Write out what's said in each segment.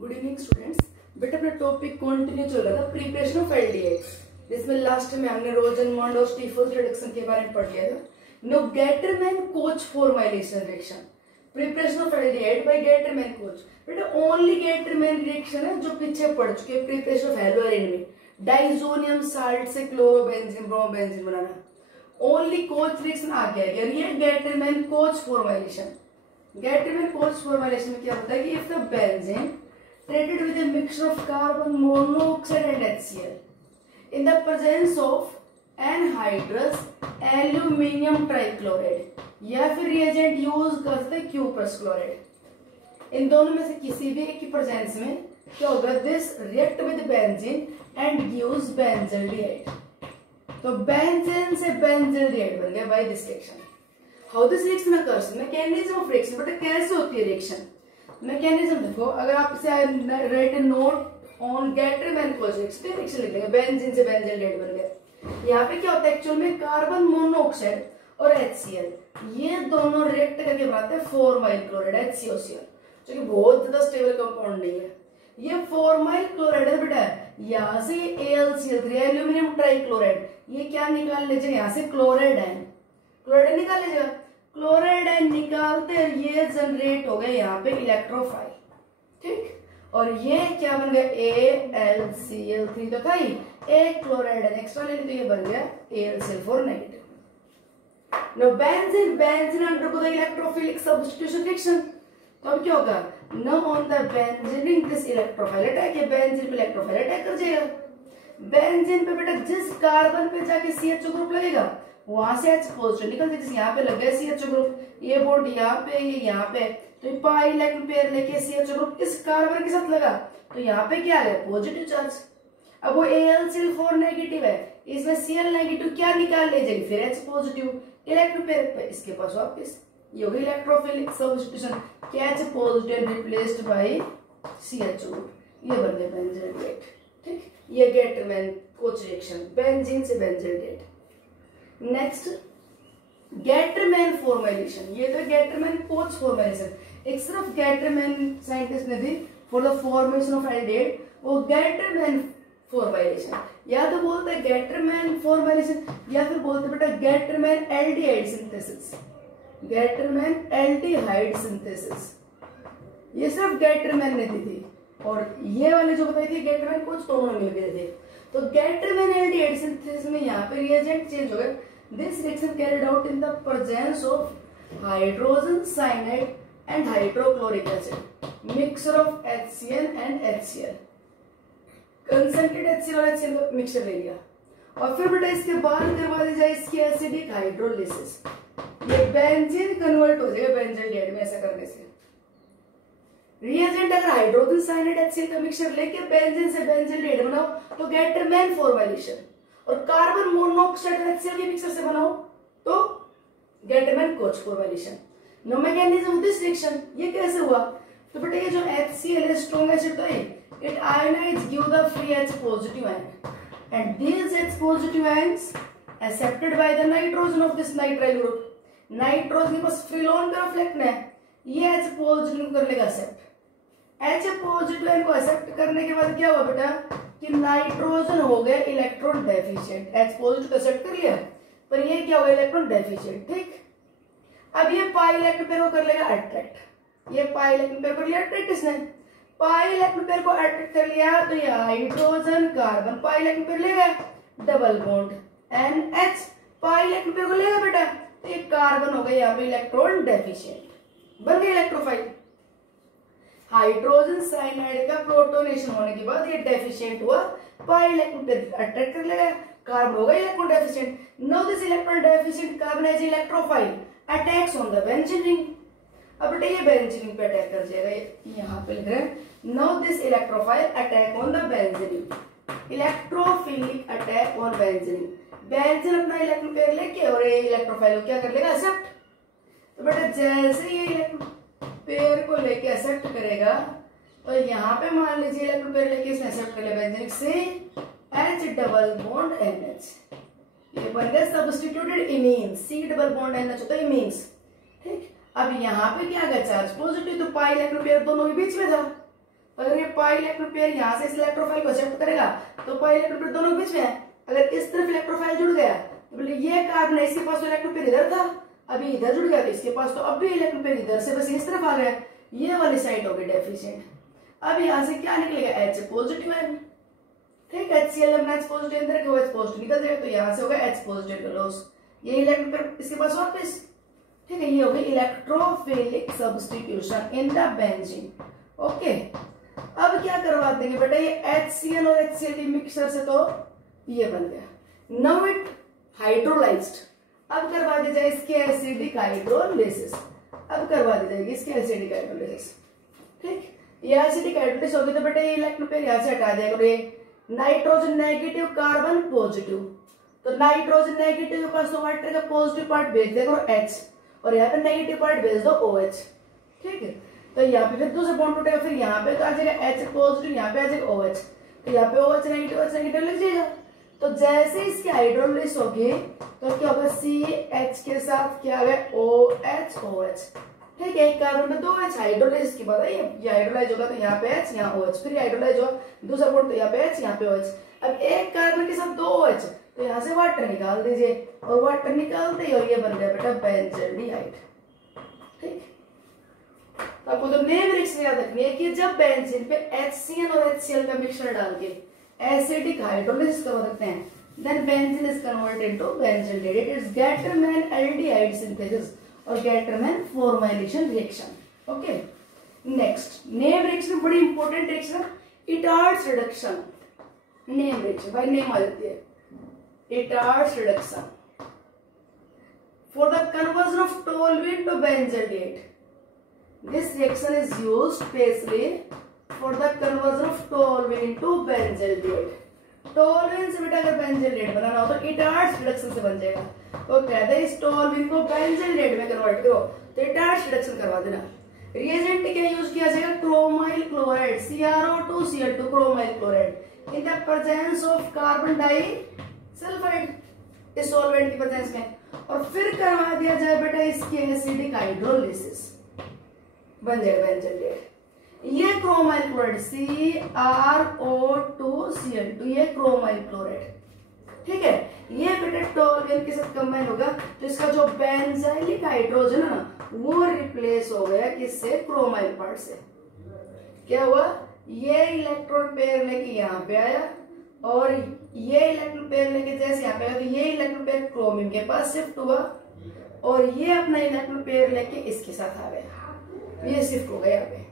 Good evening students. बेटा अपना topic continue चल रहा था प्रिपरेशन ऑफ एल्डिहाइड्स, जिसमें लास्ट में हमने रोजनमॉन्ड और स्टीफल्स रिडक्शन के बारे में पढ़ लिया था। Now Gattermann Koch formylation reaction, preparation of aldehyde by Gattermann Koch. बेटा ओनली गेटरमैन रिएक्शन है जो पीछे पढ़ चुके हैं प्रिपरेशन ऑफ हेलोएरिन में, डाइजोनियम साल्ट से क्लोरोबेंजीन ब्रोमोबेंजीन बनाना। ओनली कोच रिएक्शन आ गया ये Gattermann Koch formylation. Gattermann Koch formylation में क्या होता है कि if the benzene treated with a mixture of carbon monoxide and HCl in the presence of anhydrous aluminium trichloride, या फिर रिएजेंट यूज करते क्यूप्रस क्लोराइड। इन दोनों में से किसी भी एक की प्रेजेंस में क्या होगा, this react with benzene and gives benzaldehyde. तो बेंजीन से बेंजल्डिहाइड बन गया by this reaction. How this reaction occurs, mechanism of reaction. बेटा कैसे होती है रिएक्शन, मैकेनिज्म देखो। अगर आपसे write a note on Gattermann Koch reaction लिख लेंगे, बेंजीन से बेंजल्डिहाइड बन गया। यहाँ पे क्या होता है एक्चुअल में, कार्बन मोनोऑक्साइड और HCl ये दोनों रिएक्ट करके बनाते हैं फॉर्माइल क्लोराइड HCOCl, जो कि बहुत ज्यादा स्टेबल कंपाउंड नहीं है। ये फॉर्माइल क्लोराइड है बेटा, यहाँ से AlCl3 एल्यूमिनियम ट्राइक्लोराइड, ये क्या निकाल लीजिएगा, यहाँ से क्लोराइड आयन, क्लोराइड निकाल लीजिएगा। क्लोराइड आयन निकालते ये जनरेट हो गए यहाँ पे इलेक्ट्रोफाइल, ठीक। और ये क्या बन गया, AlCl3 तो था ही, एक क्लोराइड आयन एक्स्ट्रा लेंगे तो ये बन गया AlCl4 negative. Now benzene, benzene undergo the electrophilic substitution reaction. तो अब क्या होगा, now on the benzene this electrophile attack, ये बेंजीन पे इलेक्ट्रोफाइल अटैक कर जाएगा। बेंजीन पे बेटा जिस कार्बन पे जाके CH ग्रुप लगेगा वहां से H पॉजिटिव निकल जाए। यहाँ पे लग गया CH ग्रुप, ये बॉन्ड यहाँ पे, ये यहाँ पे, तो पाई इलेक्ट्रॉन पेयर लेके CH ग्रुप इस कार्बन के साथ लगा, तो यहाँ पे क्या है, पॉजिटिव चार्ज। अब वो AlCl4 नेगेटिव है, इसमें Cl नेगेटिव क्या निकाल ले जाएगी, फिर H पॉजिटिव इलेक्ट्रॉन पेयर पे, इसके पास वापस ये होगी electrophilic substitution, H positive replaced by CH group, ये बन गया बेंजल्डिहाइड, ठीक। ये गेटरमैन कोच रिएक्शन, बेंजीन से बेंजल्डिहाइड। नेक्स्ट गेटरमैन फॉर्माइलेशन, ये तो गेटरमैन कोच फॉर्माइलेशन। एक सिर्फ गेटरमैन साइंटिस्ट ने दी for the formation of aldehyde, वो गेटरमैन फॉर्माइलेशन, या तो बोलते हैं गेटरमैन फॉर्माइलेशन या फिर बोलते बेटा Gattermann aldehyde synthesis, Gattermann aldehyde synthesis. ये सिर्फ गेटरमैन ने दी थी, और ये वाले जो बताई थी गेटरमैन कोच दोनों मिल गए थे। तो गेटरमैन एल्डिहाइड सिंथेसिस में यहाँ पे रिएजेंट चेंज हो गए। This reaction carried out in the presence of hydrogen cyanide and hydrochloric acid, mixture of HCl and HCl, concentrated HCl और HCl का मिक्सचर ले लिया, और फिर बेटा इसके बाद करवा दी जाए इसकी एसिडिक हाइड्रोलिसिस। ये बेंजीन कन्वर्ट हो जाएगा बेंजल्डिहाइड में। ऐसा करने से रिएजेंट अगर हाइड्रोजन साइनाइड HCl का मिक्सचर लेके बेंजीन से बेंजल्डिहाइड बनाओ तो गेटरमैन फॉर्माइलेशन, और कार्बन मोनोऑक्साइड HCl के मिक्सचर से बनाओ तो Gattermann Koch formylation. Now mechanism of this reaction, ये कैसे हुआ, तो बेटा ये जो HCl है स्ट्रॉन्ग एसिड तो है, it ionise give the free H positive ion and these H positive ions accepted by the nitrogen of this nitrile group. Nitrogen के पास फ्रीलोन का रिफ्लेक्ट है, ये H पॉजिटिव कर लेगा एक्सेप्ट। H पॉजिटिव को एक्सेप्ट करने के बाद क्या हुआ बेटा कि नाइट्रोजन हो गया electron deficient, H positive accept कर लिया पर ये क्या हो गया इलेक्ट्रॉन डेफिशिएंट, ठीक। अब ये पाई इलेक्ट्रॉन पेयर को कर लेगा अट्रैक्ट, ये पाई इलेक्ट्रॉन पेयर को लिया अट्रैक्ट, इसने पाई इलेक्ट्रॉन पेयर को अट्रैक्ट कर लिया, तो ये hydrogen carbon pi electron pair लेगा, double bond NH pi electron pair को लेगा बेटा, तो ये कार्बन हो गया यहाँ पे इलेक्ट्रॉन डेफिशिएंट, बन गया इलेक्ट्रोफाइल। हाइड्रोजन साइनाइड का प्रोटोनेशन होने के बाद ये डेफिशिएंट हुआ, पाई इलेक्ट्रॉन पेयर अट्रैक्ट कर लेगा, कार्बन होगा electron deficient. Now this electron deficient carbon as electrophile attacks on the benzene ring. अब बेटा ये बेंजीन रिंग पे अटैक कर जाएगा, यहाँ पे लिख रहे हैं now this electrophile attack on the benzene ring, electrophilic attack on benzene ring. Benzene अपना इलेक्ट्रॉन पेयर लेके और ये इलेक्ट्रोफाइल को क्या कर लेगा, एक्सेप्ट। तो बेटा जैसे ये इलेक्ट्रॉन पेयर को लेके एक्सेप्ट करेगा, तो यहाँ पे मान लीजिए इलेक्ट्रॉन पेयर लेके इसने एक्सेप्ट कर लिया बेंजीन से H डबल बॉन्ड NH, ये बन गया substituted imines, C double bond NH होता है इमीन्स, ठीक। अब यहाँ पे क्या गया चार्ज पॉजिटिव, तो पाई इलेक्ट्रॉन पेयर दोनों के बीच में था, अगर ये पाई इलेक्ट्रॉन पेयर यहाँ से इस इलेक्ट्रोफाइल को एक्सेप्ट करेगा, तो पाई इलेक्ट्रॉन पेयर दोनों के बीच में है। अगर इस तरफ इलेक्ट्रोफाइल जुड़ गया तो बोले ये कार्बन है, इसके पास तो इलेक्ट्रॉन पेयर इधर था, अभी इधर जुड़ गया तो इसके पास तो अब भी इलेक्ट्रॉन पेयर इधर से बस इस तरफ आ गया, ये वाली साइड हो गई डेफिशिएंट। अब यहाँ से क्या निकलेगा, H पॉजिटिव है, ठीक है, HCl में H पॉजिटिव अंदर के H पॉजिटिव निकल जाएगा, तो यहाँ से होगा H पॉजिटिव का लॉस, ये इलेक्ट्रॉन पेयर इसके पास वापस, ठीक है, ये हो गई electrophilic substitution in the benzene. Okay, अब क्या करवा देंगे बेटा, ये HCl और HCl की मिक्सचर से तो ये बन गया, नाउ इट हाइड्रोलाइज्ड। अब करवा दी जाए इसके एसिडिक हाइड्रोलिसिस, अब करवा दी जाएगी इसके एसिडिक हाइड्रोलिसिस, ठीक, ये एसिडिक हाइड्रोलिसिस होगी तो बेटा ये इलेक्ट्रॉन पेयर यहाँ से हटा देगा, ये नाइट्रोजन नेगेटिव कार्बन पॉजिटिव, तो नाइट्रोजन नेगेटिव के पास तो वाटर का पॉजिटिव पार्ट भेज देगा और H, और यहाँ पे नेगेटिव पार्ट भेज दो OH, ठीक है, तो यहाँ पे फिर दूसरा बॉन्ड टूटेगा, फिर यहाँ पे तो आ जाएगा H पॉजिटिव, यहाँ पे आ जाएगा OH, तो यहाँ पे OH नेगेटिव लिख जाएगा। तो जैसे इसकी हाइड्रोलिसिस होगी तो क्या होगा, CH के साथ क्या आ गया OH OH, ठीक है, एक कार्बन में 2 H, हाइड्रोलाइज की बात है, ये हाइड्रोलाइज होगा तो यहाँ पे H यहाँ OH, फिर हाइड्रोलाइज होगा दूसरा बॉन्ड तो यहाँ पे H यहाँ पे OH। अब एक कार्बन के साथ 2 OH, तो यहाँ से वाटर निकाल दीजिए, और वाटर निकालते ही और ये बन गया बेटा बेंजल्डिहाइड, ठीक। तो आपको तो नेम रिएक्शन याद रखनी है कि जब बेंजीन पे HCl और HCl का मिक्सचर डाल के एसिडिक हाइड्रोलिसिस करवा सकते हैं, then benzene is converted into benzaldehyde. It is Gattermann aldehyde synthesis और Gattermann formylation reaction. Okay. Next, name reaction बड़ी important reaction है, Itard's reduction. Name reaction, by name आ जाती है, Itard's reduction. For the conversion of toluene to benzaldehyde, this reaction is used specially for the conversion of toluene to benzaldehyde. Toluene से बेटा अगर बेंजल्डेट बनाना हो तो इटार्ड्स reduction से बन जाएगा, तो कहते हैं इस टोलुइन को बेंजल्डेट में कन्वर्ट करो, तो इटार्ड्स रिडक्शन करवा देना। रिएजेंट क्या यूज किया जाएगा, chromyl chloride, CrO2Cl2 chromyl chloride in the presence of carbon disulphide, इस सॉल्वेंट की प्रेजेंस में, और फिर करवा दिया जाए बेटा इसकी एसिडिक हाइड्रोलिसिस, बन जाएगा बेंजल्डेट। ये क्रोमाइल क्लोराइड CrO2Cl2, ये क्रोमाइल क्लोराइड, ठीक है, ये बेटा टोलुइन के साथ कंबाइन होगा तो इसका जो बेंजाइलिक हाइड्रोजन है ना वो रिप्लेस हो गया किससे, क्रोमाइल पार्ट से। क्या हुआ, ये इलेक्ट्रॉन पेयर लेके यहाँ पे आया, और ये इलेक्ट्रॉन पेयर लेके जैसे यहाँ पे आया तो ये इलेक्ट्रॉन पेयर क्रोमियम के पास शिफ्ट हुआ, और ये अपना इलेक्ट्रॉन पेयर लेके इसके साथ आ गया, ये शिफ्ट हो गया यहाँ पे।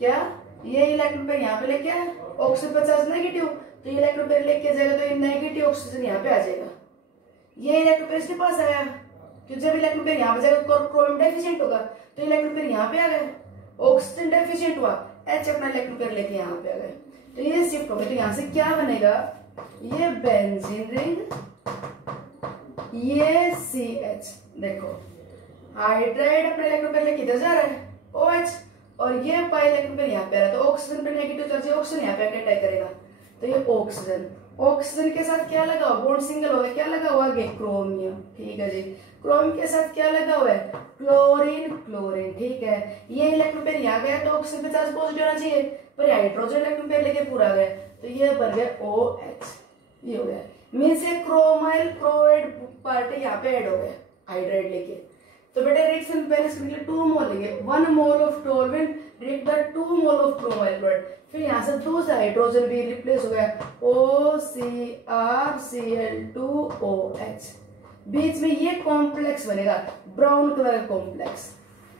क्या, ये इलेक्ट्रॉन पेयर यहाँ पे लेके आया, ऑक्सीजन 50 नेगेटिव, तो ये इलेक्ट्रॉन पेयर लेके जाएगा तो ये नेगेटिव ऑक्सीजन यहाँ पे आ जाएगा, ये इलेक्ट्रॉन पेयर इसके पास आया, क्योंकि जब इलेक्ट्रॉन पेयर यहाँ पे जाएगा क्रोमियम डेफिशिएंट होगा, तो इलेक्ट्रॉन पेयर यहाँ पे आ गया, ऑक्सीजन डेफिशिएंट हुआ, H अपना इलेक्ट्रॉन पेयर लेके यहाँ पे आ गए, तो ये शिफ्ट हो गया, तो यहाँ से क्या बनेगा, ये बेंजीन रिंग, ये CH, देखो हाइड्राइड अपना इलेक्ट्रॉन पेयर लेके इधर जा रहा है OH, और ये पाई इलेक्ट्रॉन पेयर यहाँ पे आ रहा है, तो ऑक्सीजन पे नेगेटिव चार्ज है, ऑक्सीजन यहाँ पे अटैक करेगा, तो ये ऑक्सीजन, ऑक्सीजन के साथ क्या लगा हुआ, बॉन्ड सिंगल हो गया, क्या लगा हुआ है, क्रोमियम, ठीक है जी, क्रोमियम के साथ क्या लगा हुआ है, क्लोरीन, क्लोरीन, ठीक है, ये इलेक्ट्रॉन पेयर यहाँ गया तो ऑक्सीजन पे चार्ज पॉजिटिव होना चाहिए, पर हाइड्रोजन इलेक्ट्रॉन पेयर लेके पूरा गया, तो ये बन गया OH, ये हो गया, मीन्स ये क्रोमाइल क्लोराइड पार्ट यहाँ पे ऐड हो गया हाइड्राइड लेके। तो बेटा रिएक्शन बैलेंस करने के लिए 2 मोल लेंगे, 1 mole of toluene react by 2 mole of chromyl chloride, फिर यहाँ से दूसरा हाइड्रोजन भी रिप्लेस हो गया OCrCl2OH, बीच में ये कॉम्प्लेक्स बनेगा ब्राउन कलर का कॉम्प्लेक्स।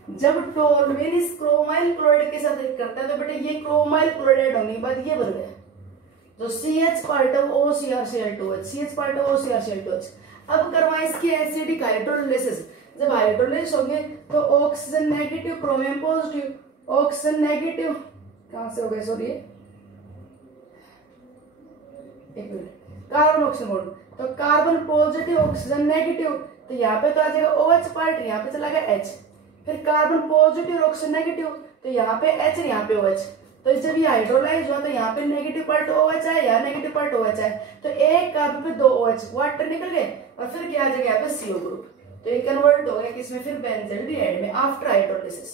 जब टोलुइन इस क्रोमाइल क्लोराइड के साथ रिएक्ट करता है तो बेटा ये क्रोमाइल क्लोराइड होने के बाद ये बन गया, जो CH पार्ट है OCrCl2OH, CH पार्ट है OCrCl2OH। अब करवाएं इसकी एसिडिक हाइड्रोलिसिस, जब हाइड्रोलिसिस होगी तो oxygen negative chromium positive, oxygen negative कहां से हो गए, सॉरी एक मिनट, कार्बन ऑक्सीजन बॉन्ड, तो कार्बन पॉजिटिव ऑक्सीजन नेगेटिव, तो यहाँ पे तो आ जाएगा OH पार्ट, यहाँ पे चला गया H, फिर कार्बन पॉजिटिव ऑक्सीजन नेगेटिव, तो यहाँ पे H यहाँ पे OH, तो जब ये हाइड्रोलाइज हुआ तो यहाँ पे नेगेटिव पार्ट OH आए, यहाँ नेगेटिव पार्ट OH आए, तो एक कार्बन पे 2 OH, वाटर निकल गए, और फिर क्या आ जाएगा यहाँ पे CO ग्रुप, तो ये कन्वर्ट हो गया किसमें, फिर बेंजल्डिहाइड में आफ्टर हाइड्रोलिसिस।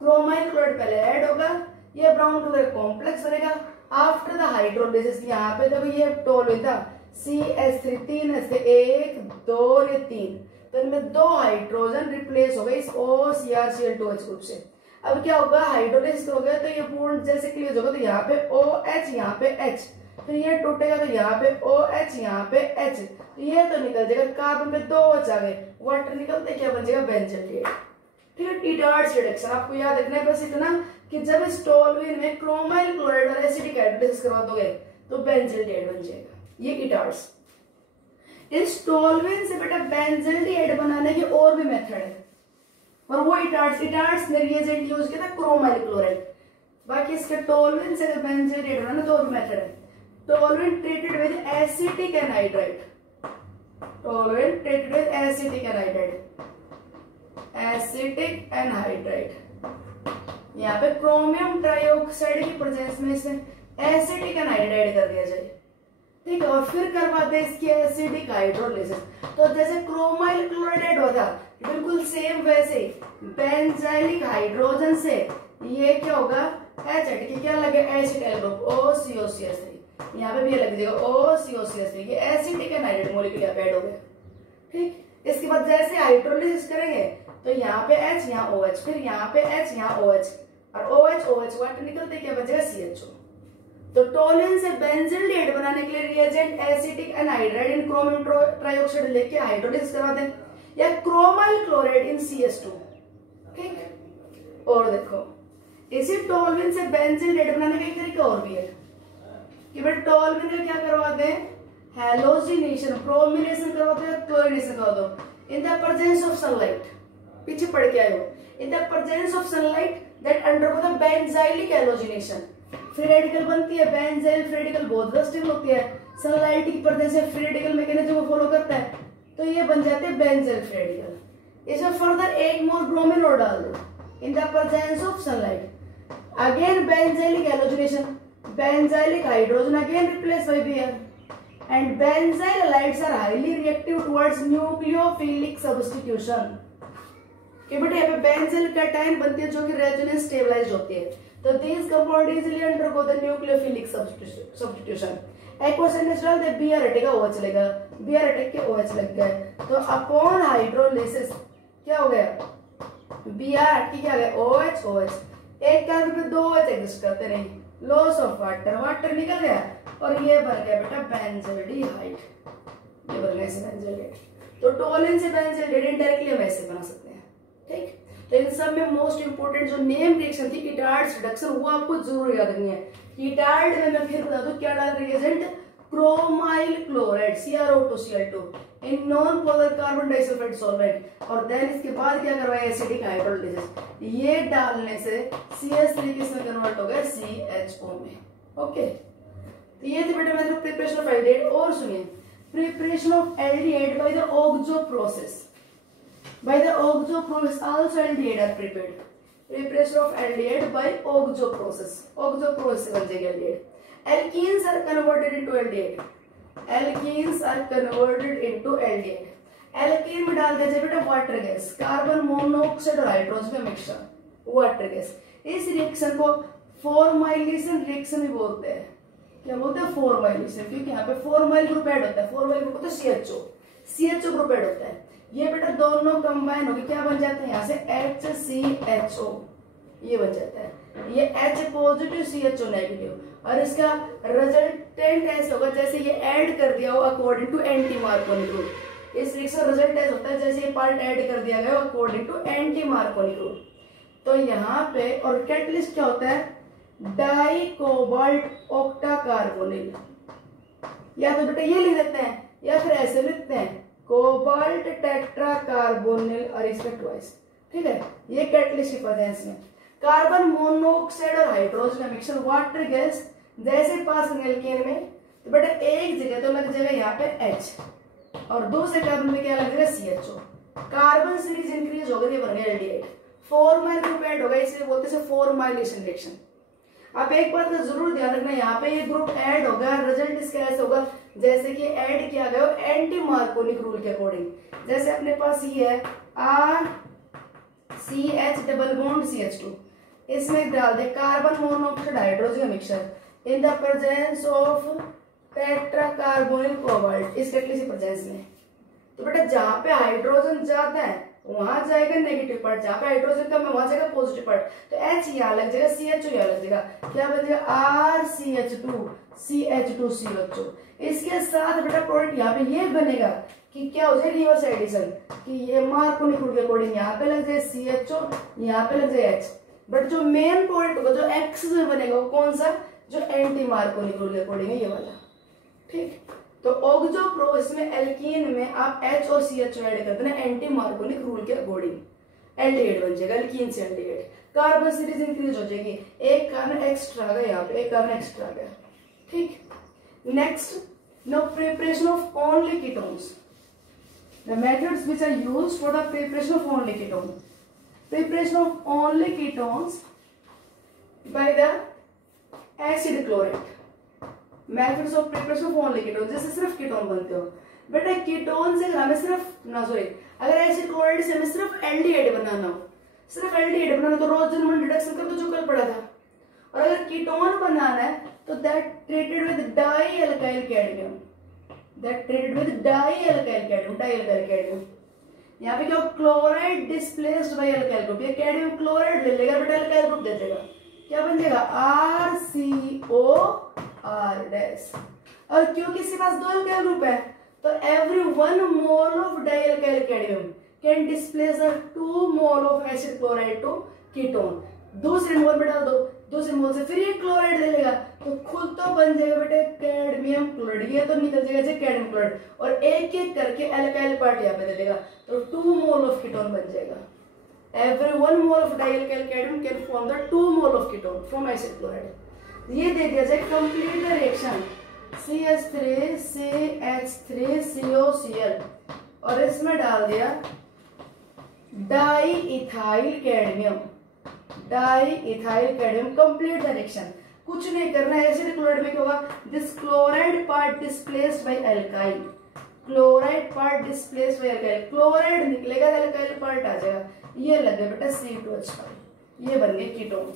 क्रोमाइल क्लोराइड पहले ऐड होगा, ये ब्राउन कलर कॉम्प्लेक्स बनेगा। आफ्टर द हाइड्रोलिसिस यहाँ पे देखो ये टोलुइन था CH3 3 ऐसे 1 2 और ये 3, तो इनमें 2 हाइड्रोजन रिप्लेस हो गए इस OCrCl2H ग्रुप से। अब क्या होगा, हाइड्रोलिसिस हो गया तो ये पूर्ण जैसे क्लियर होगा, तो यहाँ पे OH यहाँ पे H, फिर ये टूटेगा तो यहाँ पे OH यहाँ पे H, तो ये तो निकल जाएगा, कार्बन पे 2 OH आ गए, वाटर निकलते क्या बन जाएगा बेंजोएट। ठीक है, टीटार्ड्स रिडक्शन आपको याद रखना है बस इतना कि जब इस टोलुइन में क्रोमाइल क्लोराइड और एसिटिक हाइड्रोलिसिस करवा दोगे तो बेंजोएट बन जाएगा, ये ईटार्ड्स। इस टोलुइन से बेटा बेंजोएट बनाने के और भी मेथड है, और वो ईटार्ड्स ने रिएजेंट यूज किया था क्रोमाइल क्लोराइड। बाकी इसके टोलुइन से बेंजोएट बनाना तो और भी मेथड है। Toluene treated with acetic anhydride, toluene treated with acetic anhydride, acetic anhydride. यहाँ पे क्रोमियम ट्राइऑक्साइड की प्रेजेंस में इसे एसिटिक एनहाइड्राइड कर दिया जाए। ठीक है, और फिर करवाते हैं इसकी एसिडिक हाइड्रोलिसिस। तो जैसे क्रोमाइल क्लोराइड होता बिल्कुल सेम वैसे बेंजाइलिक हाइड्रोजन से ये क्या होगा, H हटके क्या लगे एसिटाइल ग्रुप OCOCH3, यहाँ पे भी लग जाएगा OCOCH3, ये एसिटिक एनहाइड्राइड मॉलिक्यूल ऐड हो गया। ठीक, इसके बाद जैसे हाइड्रोलिसिस करेंगे तो यहाँ पे H यहाँ OH, फिर यहाँ पे H यहाँ OH, और OH वाटर निकलते क्या बचेगा CHO। तो टोलुइन से बेंजोएट बनाने के लिए रिएजेंट एसिटिक एनहाइड्राइड इन क्रोमियम ट्राइऑक्साइड लेके हाइड्रोलिसिस करवा दें, या क्रोमाइल क्लोराइड इन CH2। ठीक, और देखो इसी टोलुइन से बेंजोएट बनाने का एक तरीका और भी है कि भाई टोलुइन का क्या करवाते हैं, हैलोजिनेशन प्रोमिनेशन करवाते हैं, क्लोरिनेशन करवा दो इन द प्रेजेंस ऑफ सनलाइट। पीछे पढ़ के आए हो, इन the presence of sunlight that undergo the benzylic halogenation. Free radical बनती है, बेंजाइल फ्री रेडिकल बहुत वर्स्टिबल होती है, सनलाइट की प्रेजेंस से फ्री रेडिकल मैकेनिज्म को फॉलो करता है, तो ये बन जाते हैं बेंजाइल फ्री रेडिकल। इसमें फर्दर एक मोर ब्रोमीन और डाल दो इन the presence of sunlight, again benzylic halogenation, benzylic hydrogen again replace by Br, and benzyl halides are highly reactive towards nucleophilic substitution। कि बेटे यहाँ पे बेंजाइल कैटायन बनती है जो कि रेजोनेंस स्टेबलाइज्ड होती है, तो this compound easily undergo the nucleophilic substitution. Aqueous and डाल दे, Br हटेगा OH चलेगा, Br हटेक के OH लग गया, तो अपॉन हाइड्रोलिसिस क्या हो गया, Br हट क्या गया OH, एक कार्बन पे 2 OH एग्जिस्ट करते नहीं, लॉस ऑफ वाटर निकल गया, और ये बन गया बेटा बेंजोएल्डिहाइड, ये बन गया बेंजोएल्डिहाइड। तो टोलुइन से बेंजोएल्डिहाइड इनडायरेक्टली हम ऐसे बना सकते हैं। ठीक, तो इन सब में मोस्ट इंपोर्टेंट जो नेम रिएक्शन थी ईटार्ड्स रिडक्शन, वो आपको जरूर याद रखनी है। ईटार्ड में मैं फिर बता दूं क्या डाल reagent, chromyl chloride CrO2Cl2 in non polar carbon disulphide solvent, और देन इसके बाद क्या करवाया एसिडिक हाइड्रोलिसिस, ये डालने से CH3 किसमें कन्वर्ट हो गया CHO में। ओके, तो ये थी बेटा मेरे प्रिपरेशन ऑफ एल्डिहाइड। और सुनिए, preparation of aldehyde by the oxo process, by the oxo process also aldehyde are prepared। preparation of aldehyde by oxo process, oxo process बन जाएगा aldehyde। alkenes are converted into aldehyde, alkenes are converted into aldehyde। alkene में डाल दीजिए बेटा water gas, carbon monoxide और hydrogen का mixture, water gas. इस reaction को फॉर्माइलेशन रिएक्शन भी बोलते हैं। क्या बोलते हैं, फॉर्माइलेशन, क्योंकि यहाँ पे फॉर्माइल ग्रुप ऐड होता है, फॉर्माइल ग्रुप होता है CHO ग्रुप ऐड होता है। ये बेटा दोनों कंबाइन होकर क्या बन जाते हैं, यहाँ से HCHO ये बन जाता है, ये H पॉजिटिव CHO नेगेटिव, और इसका रिजल्टेंट ऐसे होगा जैसे ये ऐड कर दिया हो according to anti Markovnikov rule. इस रिएक्शन रिजल्ट ऐसे होता है जैसे ये पार्ट ऐड कर दिया गया according to anti Markovnikov rule. तो यहाँ पे और कैटलिस्ट क्या होता है, डाई कोबाल्ट ऑक्टा कार्बोनिल, या तो बेटा ये लिख देते हैं या फिर ऐसे लिखते हैं कोबाल्ट टेट्रा कार्बोनिल और इसमें ट्वाइस। ठीक है, ये कैटलिस्ट की प्रेजेंस में कार्बन मोनोऑक्साइड और हाइड्रोजन का मिक्सचर वाटर गैस जैसे पास एल्केन में, तो बेटा एक जगह तो लग जाएगा यहाँ पे H, और दूसरे कार्बन में क्या लग जाएगा CHO। कार्बन सीरीज इंक्रीज हो गई, बन गया एल्डिहाइड। फॉर्माइल ग्रुप ऐड होगा, इसलिए बोलते हैं फॉर्माइलेशन रिएक्शन। आप एक बात का जरूर ध्यान रखना, यहाँ पे ये ग्रुप ऐड होगा, रिजल्ट इसका ऐसा होगा जैसे कि ऐड किया गया एंटी मार्कोनिक रूल के अकॉर्डिंग। जैसे अपने पास ये है RCH डबल बॉन्ड CH2, इसमें डाल दे कार्बन मोनोऑक्साइड हाइड्रोजन का mixture in the presence of tetra carbonyl cobalt, इस कैटलिस्ट प्रेजेंस में। तो बेटा जहां पे हाइड्रोजन ज्यादा है वहां जाएगा नेगेटिव पार्ट, जहां पे हाइड्रोजन कम है वहां जाएगा पॉजिटिव पार्ट। तो H यहाँ लग जाएगा, CHO यहाँ लग जाएगा, क्या बन जाएगा RCH2 CH2CHO। इसके साथ बेटा प्रोडक्ट यहाँ पे ये बनेगा कि क्या हो जाए रिवर्स एडिशन, कि ये मार्कोनी रूल के अकॉर्डिंग यहाँ पे लग जाए CHO, यहाँ पे लग जाए H। बट जो मेन प्रोडक्ट होगा जो एक्स में बनेगा वो कौन सा, जो एंटी मार्कोनी रूल के अकॉर्डिंग है ये वाला। ठीक, तो ऑक्सो प्रो इसमें एल्कीन में आप H और CHO ऐड कर देना एंटी मार्कोनिक रूल के अकॉर्डिंग, एल्डिहाइड बन जाएगा, एल्कीन से एल्डिहाइड। कार्बन सीरीज इंक्रीज हो जाएगी, एक कार्बन एक्स्ट्रा आ गया यहाँ पे, एक कार्बन एक्स्ट्रा आ गया। ठीक, next, now preparation of only ketones, the methods which are used for the preparation of only ketone, preparation of only ketones by the acid chloride, methods of preparation of only ketone, जैसे सिर्फ ketone बनते हो बेटा, ketone से अगर हमें सिर्फ अगर एसिड क्लोराइड से हमें सिर्फ एल्डिहाइड बनाना हो, सिर्फ एल्डिहाइड बनाना तो रोजन रिडक्शन कर, तो जो कल पड़ा था। और अगर कीटोन बनाना है तो that treated with dialkyl cadmium, that treated with dialkyl cadmium. यहाँ पे क्या chloride displaced by alkyl group, ये कैडमियम क्लोराइड ले लेगा बेटा, एल्काइल ग्रुप दे देगा, क्या बन जाएगा RCOR डैश। और क्योंकि इसके पास दो एल्काइल ग्रुप है तो every 1 mole of dialkyl cadmium can displace the 2 mole of acid chloride to ketone. दूसरे मोल में डाल दो, दूसरे मोल से फिर ये क्लोराइड ले लेगा तो खुद तो बन जाएगा बेटे कैडमियम क्लोराइड, ये तो निकल जाएगा कैडमियम क्लोराइड, और एक एक करके एल्काइल पार्ट यहाँ पे दे देगा तो 2 मोल ऑफ कीटोन बन जाएगा। Every 1 mole of dialkyl cadmium can form the 2 mole of ketone from acid chloride। ये दे दिया जाए complete the reaction CH3 CH3 COCl, और इसमें डाल दिया diethyl cadmium, diethyl cadmium, complete the reaction. कुछ नहीं करना, एसिड क्लोराइड में क्या होगा, this chloride part displaced by alkyl, chloride part displaced by alkyl, chloride निकलेगा एल्काइल पार्ट आ जाएगा, ये लग गया बेटा C2H5, ये बन गए कीटोन।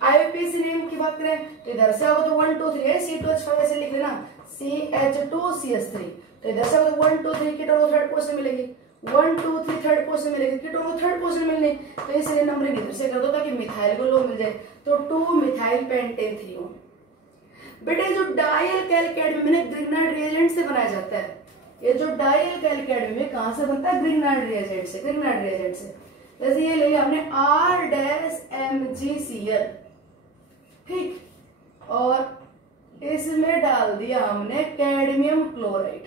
आईपीसी नेम की बात करें तो इधर से आओगे तो 1 2 3 है, C2H5 ऐसे लिख देना, CH2CH3, तो इधर से आओगे 1 2 3 कीटोन को थर्ड पोजीशन मिलेगी, 1 2 3 थर्ड पोजीशन मिलेगी, कीटोन को थर्ड पोजीशन मिलनी, तो इसलिए नंबरिंग इधर से कर दो ताकि मिथाइल को लो मिल जाए, तो 2 मिथाइल पेंटेन 3। बेटे जो डाइएल्काइल कैडमियम है ग्रिग्नाइट रिएजेंट से बनाया जाता है, ये जो डाइएल्काइल कैडमियम कहां से बनता है, ग्रिग्नाइट रिएजेंट से, ग्रिग्नाइट रिएजेंट से। जैसे ये ले लिया हमने R-MgCl, ठीक, और इसमें डाल दिया हमने cadmium chloride,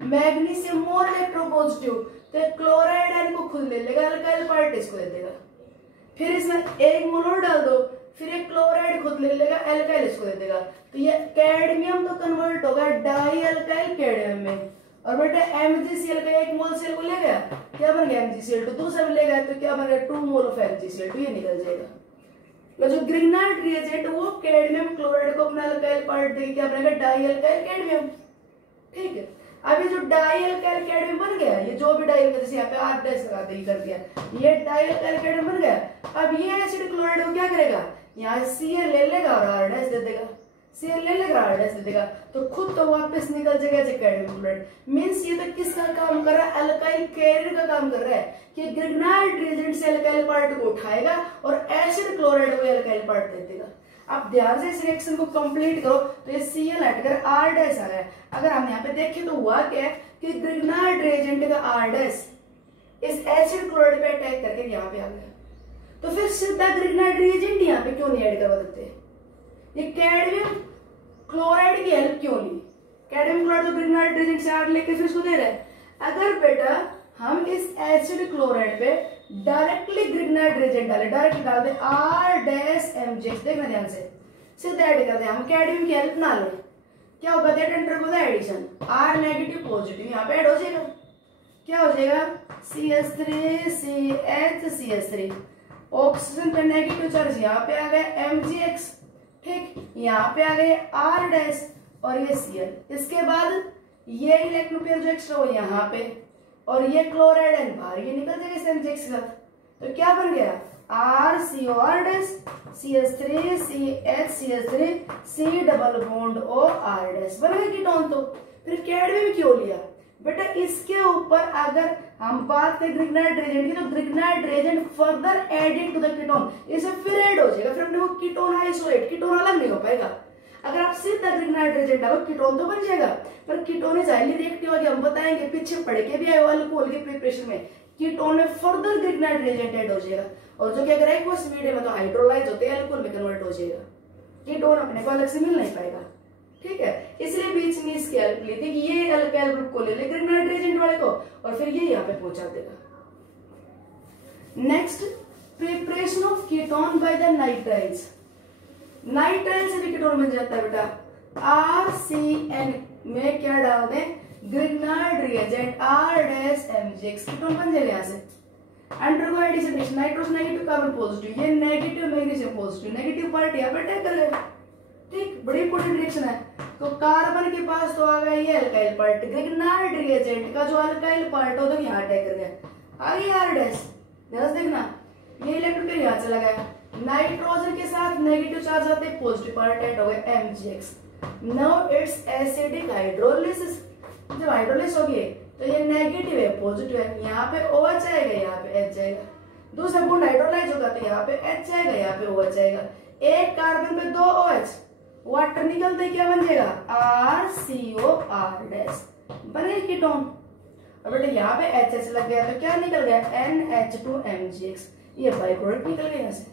magnesium more electropositive, तो क्लोराइड आयन को खुद ले लेगा, अल्काइल पार्ट इसको दे देगा, फिर इसमें 1 मोल और डाल दो, फिर एक क्लोराइड खुद ले लेगा, एल्काइल इसको दे देगा, तो ये कैडमियम तो कन्वर्ट होगा डाइएल्काइल कैडमियम में, और बेटा MgCl का 1 मोल सेल को ले गया, क्या बन गया MgCl2, दूसरा ले गया तो क्या बन गया 2 मोल ऑफ MgCl2, ये निकल जाएगा। तो जो ग्रिग्नाइट रिएजेंट वो कैडमियम क्लोराइड को अपना एल्काइल पार्ट देके क्या बनेगा, डाइएल्काइल कैडमियम। ठीक है, अब ये जो डाइएल्काइल कैडमियम बन गया, ये जो भी डाइएल्काइल, जैसे यहाँ पे R डैश लगा दे कर दिया, ये डाइएल्काइल कैडमियम बन गया। अब ये एसिड क्लोराइड को क्या करेगा, यहाँ Cl ले लेगा और R डैश दे देगा, Cl ले लेगा R डैश दे देगा, तो खुद तो वापस निकल जाएगा कैडमियम क्लोराइड। मींस ये तो किसका काम कर रहा है, अल्काइल कैरियर का काम कर रहा है, कि ग्रिग्नाइट रिएजेंट से अल्काइल पार्ट को उठाएगा और एसिड क्लोराइड को अल्काइल पार्ट दे देगा। अब ध्यान से इस रिएक्शन को कंप्लीट करो, तो ये Cl हटकर R डैश आ गया। अगर हम यहाँ पे देखें तो हुआ क्या है कि ग्रिग्नाइट रिएजेंट का R डैश इस एसिड क्लोराइड पे अटैक करके यहाँ पे आ गया, तो फिर सीधा ग्रिग्नाइट रिएजेंट यहाँ पे क्यों नहीं ऐड करवा देते, ये कैडमियम क्लोराइड की हेल्प क्यों ली, कैडमियम क्लोराइड तो ग्रिग्नाइट रिएजेंट से R लेके फिर इसको दे रहा है। अगर बेटा हम इस एसिड क्लोराइड पे डायरेक्टली ग्रिग्नाइट रिएजेंट डाले, डायरेक्टली डाल दे R-MgX, देखना ध्यान से, सीधे ऐड कर दे, हम कैडमियम की हेल्प ना ले, क्या होगा, that undergo the addition, R negative positive यहाँ पे ऐड हो जाएगा, क्या हो जाएगा CH3 CH3, ऑक्सीजन पे नेगेटिव चार्ज यहाँ पे आ गया MgX, ठीक, यहाँ पे आ गए R डैश और ये Cl, इसके बाद ये इलेक्ट्रॉन पेयर जो एक्स्ट्रा हो यहाँ पे, और ये क्लोराइड एन बाहर, ये निकल जाएगा इस MgX के साथ, तो क्या बन गया RCOR CH3 CH3 C double bond O R बन गया कीटोन। तो फिर कैडमी में क्यों लिया बेटा, इसके ऊपर अगर हम बात करें ग्रिग्नाइट रिएजेंट की, तो Grignard reagent further added to the ketone, इसे फिर ऐड हो जाएगा, फिर अपने को कीटोन आइसोलेट, कीटोन अलग नहीं हो पाएगा। अगर आप सीधा ग्रिग्नाइट रिएजेंट डालो कीटोन तो बन जाएगा, पर कीटोन इज हाईली रिएक्टिव होगी, हम बताएंगे पीछे पढ़ के भी आए अल्कोहल के प्रिपरेशन में कीटोन में फर्दर ग्रिग्नाइट रिएजेंट ऐड हो जाएगा, और जो कि अगर एक्वस मीडियम में तो हाइड्रोलाइज होते हैं अल्कोहल में कन्वर्ट हो जाएगा, कीटोन अपने को अलग से मिल नहीं पाएगा। ठीक है, इसलिए बीच में इसकी हेल्प ली थी कि ये अल्काइल ग्रुप को ले ले ग्रिग्नाइट रिएजेंट वाले को, और फिर ये यहाँ पे पहुंचा देगा। Next, preparation of ketone by the nitriles. Nitrile से भी कीटोन बन जाता है बेटा। RCN में क्या डाल दें, ग्रिग्नाइट रिएजेंट R-MgX, कीटोन बन जाएगा यहाँ से। Undergo addition, nitrogen negative carbon positive, ये negative magnesium positive, negative part यहाँ पे अटैक कर लेगा। ठीक, बड़ी इंपॉर्टेंट रिएक्शन है। तो कार्बन के पास तो आ गया ये अल्काइल पार्ट, ग्रिग्नाइट रिएजेंट का जो अल्काइल पार्ट हो तो यहाँ अटैक कर गया, आगे R-, ध्यान देखना, ये इलेक्ट्रॉन यहाँ चला गया, नाइट्रोजन के साथ नेगेटिव चार्ज आते हैं, पॉजिटिव पार्ट ऐड हो गया MgX। Now it's acidic hydrolysis, जब हाइड्रोलिसिस होगी तो ये नेगेटिव है पॉजिटिव है, यहाँ पे OH आएगा, यहाँ पे H जाएगा, दूसरा बॉन्ड हाइड्रोलाइज होगा तो यहाँ पे H जाएगा, यहाँ पे OH जाएगा, एक कार्बन पे 2 OH, वाटर निकलते क्या बन जाएगा RCOR, बने कीटोन। अब बेटा यहाँ पे HH लग गया तो क्या निकल गया NH2MgX, ये बाई प्रोडक्ट निकल गया यहाँ से।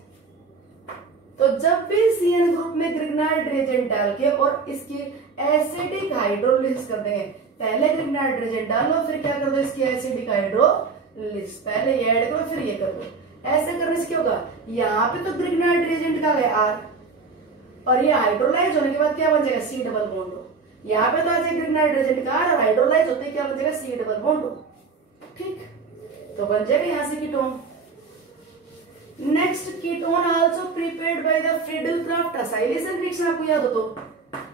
तो जब भी CN ग्रुप में ग्रिग्नाइट रिएजेंट डाल के और इसकी एसिडिक हाइड्रोलिसिस कर देंगे, पहले ग्रिग्नाइट रिएजेंट डालो फिर क्या कर दो इसकी एसिडिक हाइड्रोलिसिस, पहले ये ऐड करो फिर ये कर दो, ऐसे करने से क्या होगा, यहाँ पे तो ग्रिग्नाइट रिएजेंट का है R, और ये हाइड्रोलाइज होने के बाद क्या बन जाएगा C डबल बॉन्ड हो, यहाँ पे तो आ जाएगा ग्रिग्नाइट रिएजेंट का R, और हाइड्रोलाइज होते क्या बन जाएगा C डबल बॉन्ड हो। ठीक, तो बन जाएगा यहाँ से ketone. Next, ketone also prepared by the Friedel-Crafts acylation reaction, आपको याद हो तो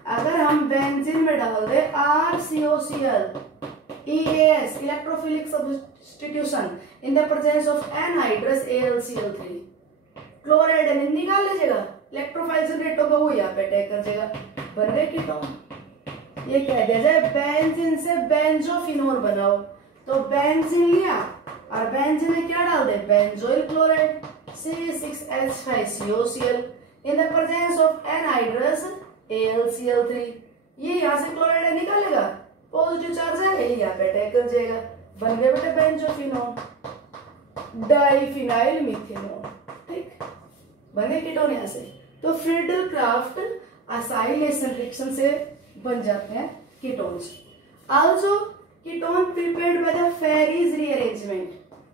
अगर हम बेंजीन में डाल दे RCOCl EAS, electrophilic substitution in the presence of anhydrous AlCl3, chloride निकाल लीजिएगा, इलेक्ट्रोफाइल रेट होगा वो यहाँ पे अटैक कर जाएगा, बन गए कीटोन। ये कह दिया जाए बेंजीन से बेंजोफिनोल बनाओ, तो बेंजीन लिया और बेंजीन में क्या डाल दे, benzoyl chloride C6H5COCl in the presence of anhydrous AlCl3, ये यहाँ से क्लोराइड निकालेगा, पॉजिटिव चार्ज है ये यहाँ पे अटैक कर जाएगा, बन गया बेटा बेंजोफिनोल डाइफिनाइल मिथेनॉल। ठीक, बने कीटोन यहाँ से। तो फ्रीडल-क्राफ्ट एसाइलेशन रिएक्शन से बन जाते हैं ketones. Also ketone prepared by the Fries rearrangement,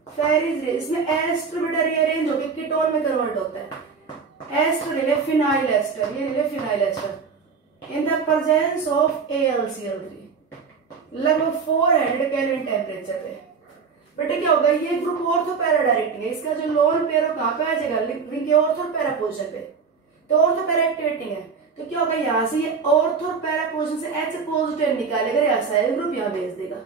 Fries इसमें एस्टर बेटा रीअरेंज होकर कीटोन में कन्वर्ट होता है, एस्टर ले ले फिनाइल एस्टर, ये ले ले phenyl ester in the presence of AlCl3 लगभग 400 केल्विन टेम्परेचर पे। बेटे क्या होगा, ये ग्रुप ऑर्थो पैरा डायरेक्टिंग है, इसका जो लोन पेयर कहाँ पे आ जाएगा, रिंग के ऑर्थो पैरा पोजीशन पे, तो ऑर्थो पैरा एक्टिवेटिंग है, तो क्या होगा यहाँ से ये ऑर्थो पैरा पोजीशन से H पॉजिटिव निकालेगा, असाइल ग्रुप यहाँ भेज देगा,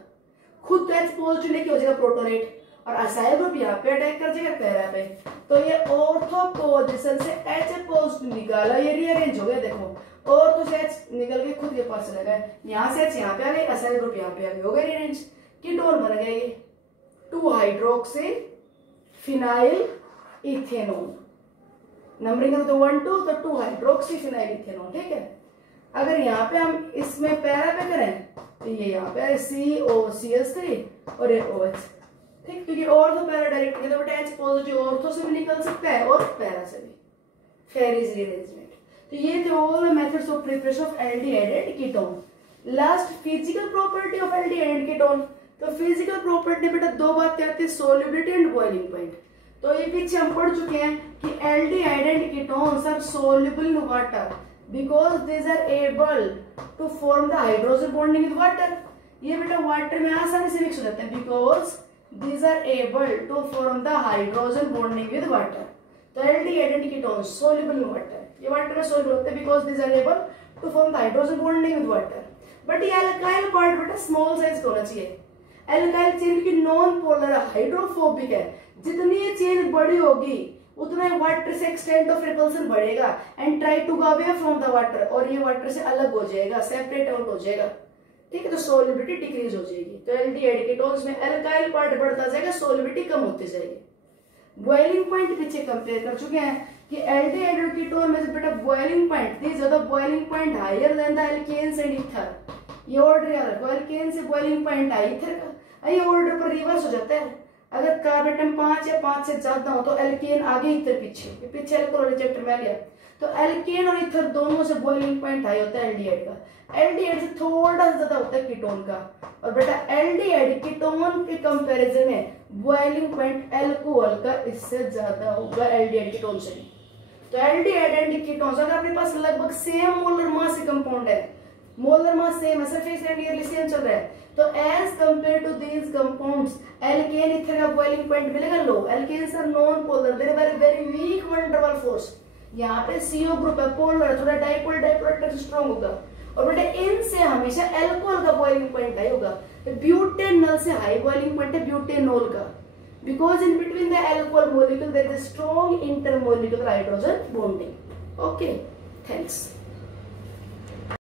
खुद तो H पॉजिटिव लेके हो जाएगा प्रोटोनेट, और असाइल ग्रुप यहाँ पे अटैक कर जाएगा पैरा पे, तो ये ऑर्थो पोजीशन से H पॉजिटिव निकाला, ये रीअरेंज हो गया, देखो ऑर्थो से H निकल के खुद के पास चला गया, यहाँ से H यहाँ पे आ गई, असाइल ग्रुप यहाँ पे आ गई, हो गया रीअरेंज, कीटोन बन गया ये 2-हाइड्रोक्सी फिनाइल इथेनॉल, नंबरिंग तो 1 2, तो 2-हाइड्रोक्सी फिनाइल इथेनॉल। ठीक है, अगर यहाँ पे हम इसमें पैरा पे करें तो ये यहाँ पे COCH3 और ये OH। ठीक, क्योंकि ऑर्थो पैरा डायरेक्ट है तो बेटा H पॉजिटिव ऑर्थो से भी निकल सकता है और पैरा से भी, फेरीज रीअरेंजमेंट। तो ये थे all the methods of preparation of aldehyde ketone. Last, physical property of aldehyde ketone. तो फिजिकल प्रॉपर्टी बेटा दो बातें आती है, सोल्युबिलिटी एंड बॉइलिंग पॉइंट। तो ये पीछे हम पढ़ चुके हैं कि aldehyde and ketones are soluble in water because these are able to form the hydrogen bonding with water. ये बेटा वाटर में आसानी से मिक्स हो जाते हैं because these are able to form the hydrogen bonding with water. तो aldehyde and ketones soluble in water, ये वाटर में सोल्युबल होते हैं because these are able to form the hydrogen bonding with water. But ये alkyl part बेटा small size का होना चाहिए। एल्काइल चेन की नॉन पोलर हाइड्रोफोबिक है, जितनी ये चेन बड़ी होगी उतना ही वाटर से एक्सटेंट ऑफ रिपल्सन बढ़ेगा and try to go away from the water, और ये वाटर से अलग हो जाएगा, सेपरेट आउट हो जाएगा, ठीक है। तो सोलिबिलिटी डिक्रीज हो जाएगी। तो एल्डिहाइड कीटोन्स में अल्काइल पार्ट बढ़ता जाएगा, सोलिबिलिटी कम होती जाएगी। बॉइलिंग पॉइंट पीछे कंपेयर कर चुके हैं कि एल्डिहाइड और कीटोन में से बेटा बॉइलिंग पॉइंट थी ज्यादा, boiling point higher than the alkanes and ether. ये ऑर्डर याद रखो, एल्केन से बॉइलिंग पॉइंट हाई, ईथर का ये ऑर्डर पर रिवर्स हो जाता है। अगर कार्बन एटम 5 या 5 से ज्यादा हो तो एल्केन आगे, ईथर पीछे, पीछे अल्कोहल चैप्टर में लिया। तो एल्केन और ईथर दोनों से बॉइलिंग पॉइंट हाई होता है एल्डिहाइड का, एल्डिहाइड से थोड़ा ज्यादा होता है कीटोन का। और बेटा एल्डिहाइड कीटोन के कंपैरिजन में बॉइलिंग पॉइंट अल्कोहल का इससे ज्यादा होगा एल्डिहाइड कीटोन से। तो एल्डिहाइड एंड कीटोन्स अगर अपने पास लगभग सेम मोलर मास से कंपाउंड है, मोलर मास सेम है, सरफेस एरिया नियरली सेम चल रहा है, तो as compare to these compounds alkane ether का बॉइलिंग पॉइंट मिलेगा low. Alkanes are non polar, there very very weak van डबल फोर्स। यहाँ पे CO ग्रुप है, पोलर, थोड़ा डाइपोल डाइपोल स्ट्रॉन्ग होगा। और बेटा इनसे हमेशा अल्कोहल का बॉइलिंग पॉइंट हाई होगा। ब्यूटेनॉल से हाई बॉइलिंग पॉइंट है ब्यूटेनॉल का, because in between the alcohol molecule there is strong intermolecular hydrogen bonding. Okay, thanks.